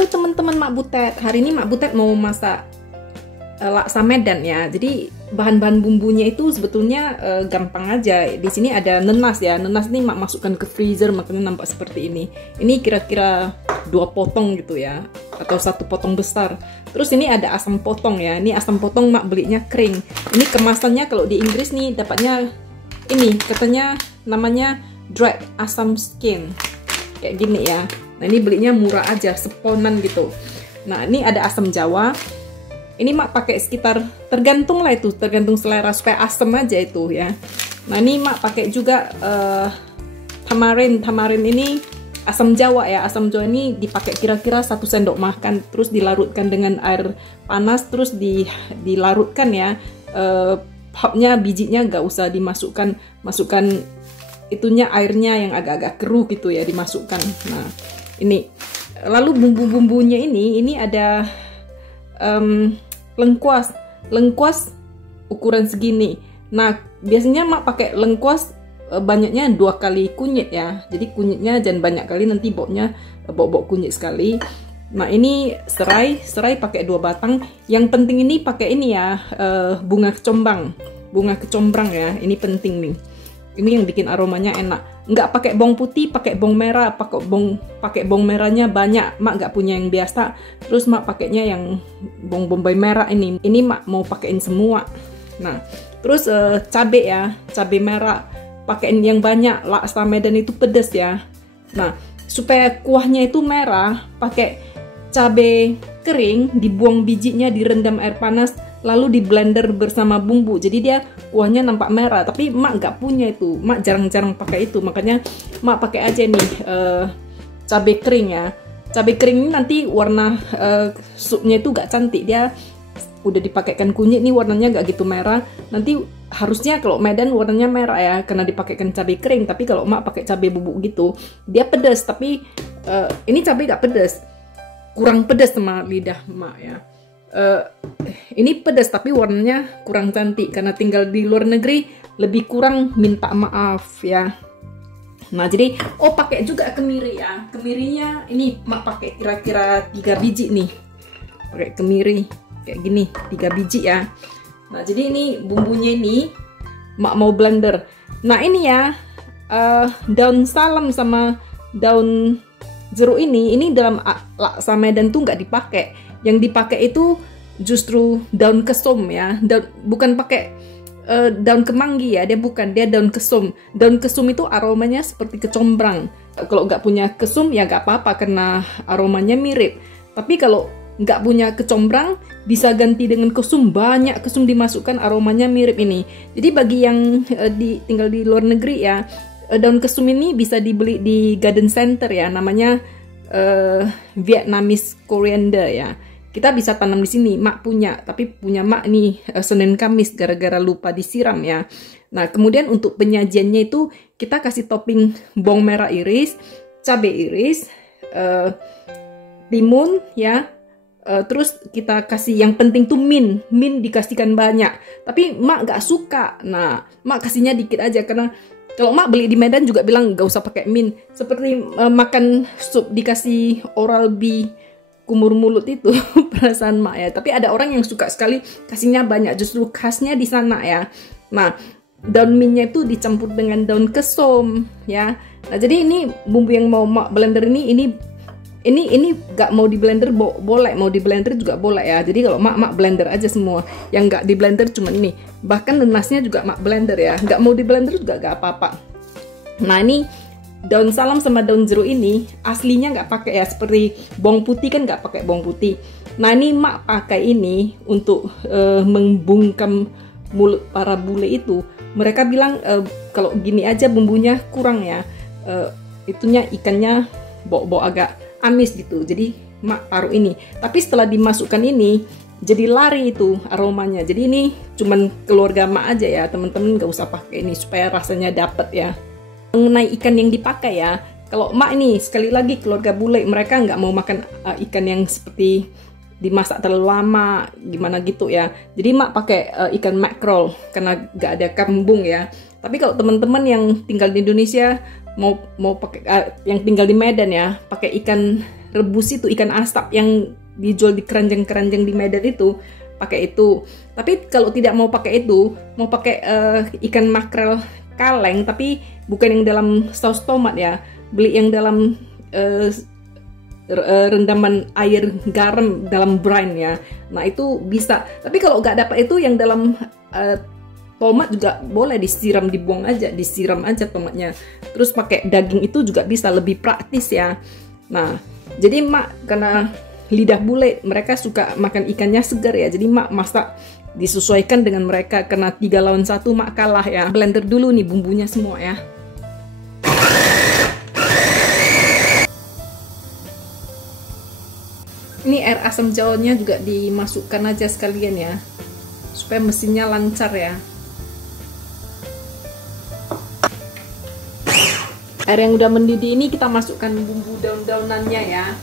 Halo teman-teman Mak Butet, hari ini Mak Butet mau masak laksa Medan ya. Jadi bahan-bahan bumbunya itu sebetulnya gampang aja. Di sini ada nenas ya. Nenas ini Mak masukkan ke freezer, makanya nampak seperti ini. Ini kira-kira 2 potong gitu ya, atau 1 potong besar. Terus ini ada asam potong ya. Ini asam potong Mak belinya kering. Ini kemasannya kalau di Inggris nih dapatnya ini, katanya namanya dried asam skin. Kayak gini ya. Nah ini belinya murah aja, seponan gitu. Nah ini ada asam jawa. Ini Mak pakai sekitar, tergantung lah itu, tergantung selera, supaya asam aja itu ya. Nah ini Mak pakai juga tamarin. Tamarin ini asam jawa ya. Asam jawa ini dipakai kira-kira 1 sendok makan. Terus dilarutkan dengan air panas. Terus dilarutkan ya. Pulpnya, bijinya nggak usah dimasukkan. Masukkan itunya, airnya yang agak-agak keruh gitu ya, dimasukkan. Nah ini, lalu bumbu-bumbunya ini ada lengkuas ukuran segini. Nah biasanya Mak pakai lengkuas banyaknya 2 kali kunyit ya. Jadi kunyitnya jangan banyak kali, nanti bau kunyit sekali. Nah ini serai pakai 2 batang. Yang penting ini pakai ini ya, bunga kecombrang ya. Ini penting nih. Ini yang bikin aromanya enak. Nggak pakai bawang putih, pakai bawang merah. Pakai bawang merahnya banyak. Mak nggak punya yang biasa. Terus Mak pakainya yang bawang bombay merah ini. Ini Mak mau pakein semua. Nah, terus cabai ya, cabai merah. Pakein yang banyak. Laksa Medan itu pedas ya. Nah, supaya kuahnya itu merah, pakai cabai kering, dibuang bijinya, direndam air panas, lalu di blender bersama bumbu. Jadi dia kuahnya nampak merah. Tapi Mak nggak punya itu. Mak jarang-jarang pakai itu. Makanya Mak pakai aja nih cabai kering ya. Cabai kering ini nanti warna supnya itu nggak cantik. Dia udah dipakaikan kunyit nih, warnanya nggak gitu merah. Nanti harusnya kalau Medan warnanya merah ya, karena dipakaikan cabai kering. Tapi kalau Mak pakai cabai bubuk gitu, dia pedas. Tapi ini cabai nggak pedas. Kurang pedas sama lidah Mak ya. Ini pedas tapi warnanya kurang cantik, karena tinggal di luar negeri lebih kurang, minta maaf ya. Nah jadi pakai juga kemiri ya. Kemirinya ini Mak pakai kira-kira 3 biji nih. Pakai kemiri kayak gini 3 biji ya. Nah jadi ini bumbunya ini Mak mau blender. Nah ini ya, daun salam sama daun jeruk ini dalam laksa Medan tuh nggak dipakai. Yang dipakai itu justru daun kesum ya. Bukan pakai daun kemangi ya, dia daun kesum. Daun kesum itu aromanya seperti kecombrang. Kalau nggak punya kesum ya nggak apa-apa, karena aromanya mirip. Tapi kalau nggak punya kecombrang, bisa ganti dengan kesum. Banyak kesum dimasukkan, aromanya mirip ini. Jadi bagi yang tinggal di luar negeri ya, daun kesum ini bisa dibeli di garden center ya, namanya Vietnamese coriander ya. Kita bisa tanam di sini. Mak punya, tapi punya Mak nih Senin Kamis gara-gara lupa disiram ya. Nah kemudian untuk penyajiannya itu kita kasih topping bawang merah iris, cabai iris, timun ya. Terus kita kasih, yang penting tuh min dikasihkan banyak. Tapi Mak gak suka. Nah Mak kasihnya dikit aja, karena kalau Mak beli di Medan juga bilang gak usah pakai min. Seperti makan sup dikasih Oral-B kumur mulut itu perasaan Mak ya. Tapi ada orang yang suka sekali kasihnya banyak, justru khasnya di sana ya. Nah daun minnya itu dicampur dengan daun kesum ya. Nah jadi ini bumbu yang mau Mak blender ini gak mau di blender boleh, mau di blender juga boleh ya. Jadi kalau Mak blender aja semua. Yang gak di blender cuma ini. Bahkan nenasnya juga Mak blender ya. Gak mau di blender juga gak apa-apa. Nah ini daun salam sama daun jeruk ini aslinya nggak pakai ya, seperti bawang putih kan nggak pakai bawang putih. Nah ini Mak pakai ini untuk membungkam mulut para bule itu. Mereka bilang kalau gini aja bumbunya kurang ya, itunya ikannya bau agak amis gitu. Jadi Mak taruh ini. Tapi setelah dimasukkan ini jadi lari itu aromanya. Jadi ini cuman keluarga Mak aja ya, temen-temen nggak usah pakai ini supaya rasanya dapet ya. Mengenai ikan yang dipakai ya, kalau Mak ini sekali lagi keluarga bule, mereka nggak mau makan ikan yang seperti dimasak terlalu lama gimana gitu ya. Jadi Mak pakai ikan mackerel karena nggak ada kembung ya. Tapi kalau teman-teman yang tinggal di Indonesia mau pakai yang tinggal di Medan ya, pakai ikan rebus itu ikan asap yang dijual di keranjang-keranjang di Medan itu, pakai itu. Tapi kalau tidak mau pakai itu, mau pakai ikan makrel kaleng tapi bukan yang dalam saus tomat ya, beli yang dalam rendaman air garam dalam brine ya. Nah itu bisa. Tapi kalau nggak dapat itu yang dalam tomat juga boleh disiram, dibuang aja, disiram aja tomatnya. Terus pakai daging itu juga bisa, lebih praktis ya. Nah, jadi Mak karena lidah bule, mereka suka makan ikannya segar ya. Jadi Mak masak disesuaikan dengan mereka, karena 3 lawan 1 Mak kalah ya. Blender dulu nih bumbunya semua ya. Ini air asam jawanya juga dimasukkan aja sekalian ya, supaya mesinnya lancar ya. Air yang udah mendidih ini kita masukkan bumbu daun-daunannya ya.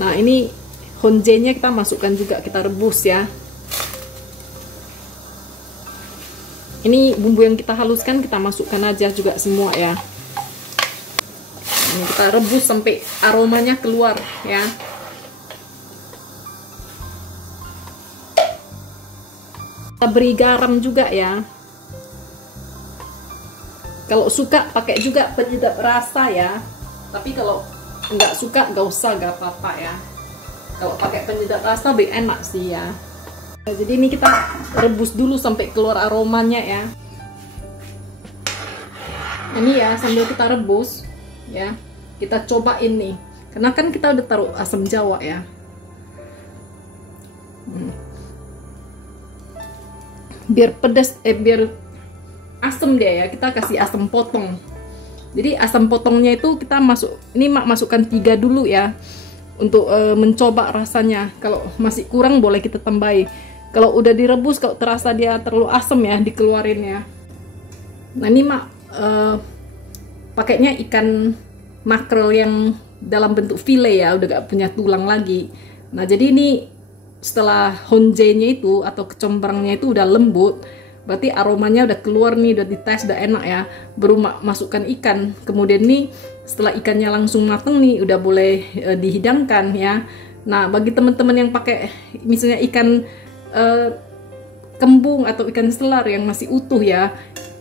Nah ini honjenya kita masukkan juga, kita rebus ya. Ini bumbu yang kita haluskan kita masukkan aja juga semua ya. Ini kita rebus sampai aromanya keluar ya. Kita beri garam juga ya. Kalau suka pakai juga penyedap rasa ya. Tapi kalau nggak suka nggak usah, nggak apa-apa ya. Kalau pakai penyedap rasa lebih enak sih ya. Nah, jadi ini kita rebus dulu sampai keluar aromanya ya. Ini ya sambil kita rebus ya, kita cobain nih. Karena kan kita udah taruh asam jawa ya. Biar pedas, biar asam dia ya, kita kasih asam potong. Jadi asam potongnya itu kita ini Mak masukkan 3 dulu ya, untuk mencoba rasanya. Kalau masih kurang boleh kita tambahin. Kalau udah direbus, kalau terasa dia terlalu asam ya, dikeluarin ya. Nah ini Mak pakainya ikan makrel yang dalam bentuk file ya, udah gak punya tulang lagi. Nah jadi ini setelah honjenya itu atau kecombrangnya itu udah lembut, berarti aromanya udah keluar nih, udah dites, udah enak ya. Baru masukkan ikan. Kemudian nih setelah ikannya langsung mateng nih, udah boleh dihidangkan ya. Nah bagi teman-teman yang pakai misalnya ikan kembung atau ikan selar yang masih utuh ya,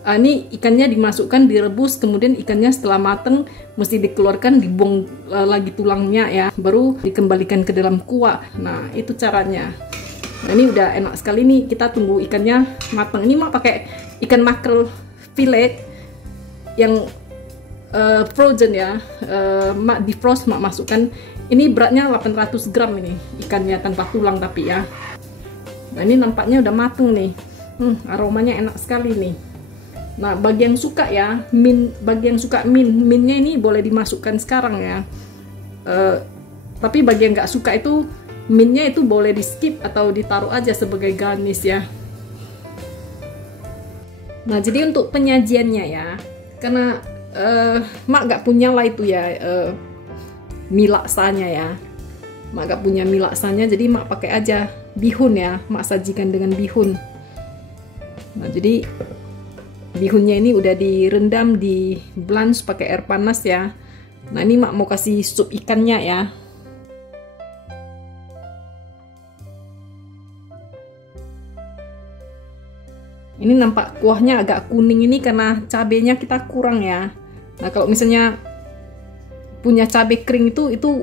ini ikannya dimasukkan, direbus, kemudian ikannya setelah mateng mesti dikeluarkan, dibuang lagi tulangnya ya, baru dikembalikan ke dalam kuah. Nah itu caranya. Nah ini udah enak sekali nih, kita tunggu ikannya matang. Ini Mak pakai ikan makrel fillet yang frozen ya, Mak defrost, Mak masukkan. Ini beratnya 800 gram ini, ikannya tanpa tulang tapi ya. Nah ini nampaknya udah mateng nih, aromanya enak sekali nih. Nah bagi yang suka ya, bagi yang suka minnya ini boleh dimasukkan sekarang ya. Tapi bagi yang nggak suka itu, minnya itu boleh di skip atau ditaruh aja sebagai garnish ya. Nah jadi untuk penyajiannya ya, karena Mak gak punya lah itu ya mie laksanya ya. Mak gak punya mie laksanya, jadi Mak pakai aja bihun ya. Mak sajikan dengan bihun. Nah jadi bihunnya ini udah direndam, di blanch pakai air panas ya. Nah ini Mak mau kasih sup ikannya ya. Ini nampak kuahnya agak kuning ini karena cabenya kita kurang ya. Nah kalau misalnya punya cabai kering itu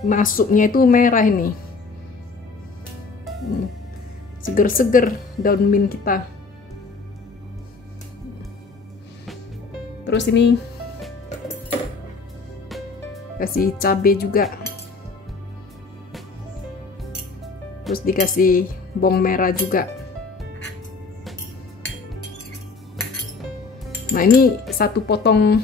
masuknya itu merah ini. Seger-seger daun mint kita. Terus ini kasih cabai juga. Terus dikasih bawang merah juga. Nah ini 1 potong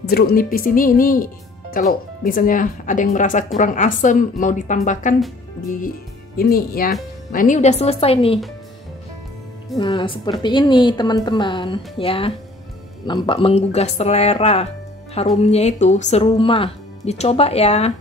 jeruk nipis ini kalau misalnya ada yang merasa kurang asam mau ditambahkan di ini ya. Nah ini udah selesai nih. Nah seperti ini teman-teman ya, nampak menggugah selera, harumnya itu serumah. Dicoba ya.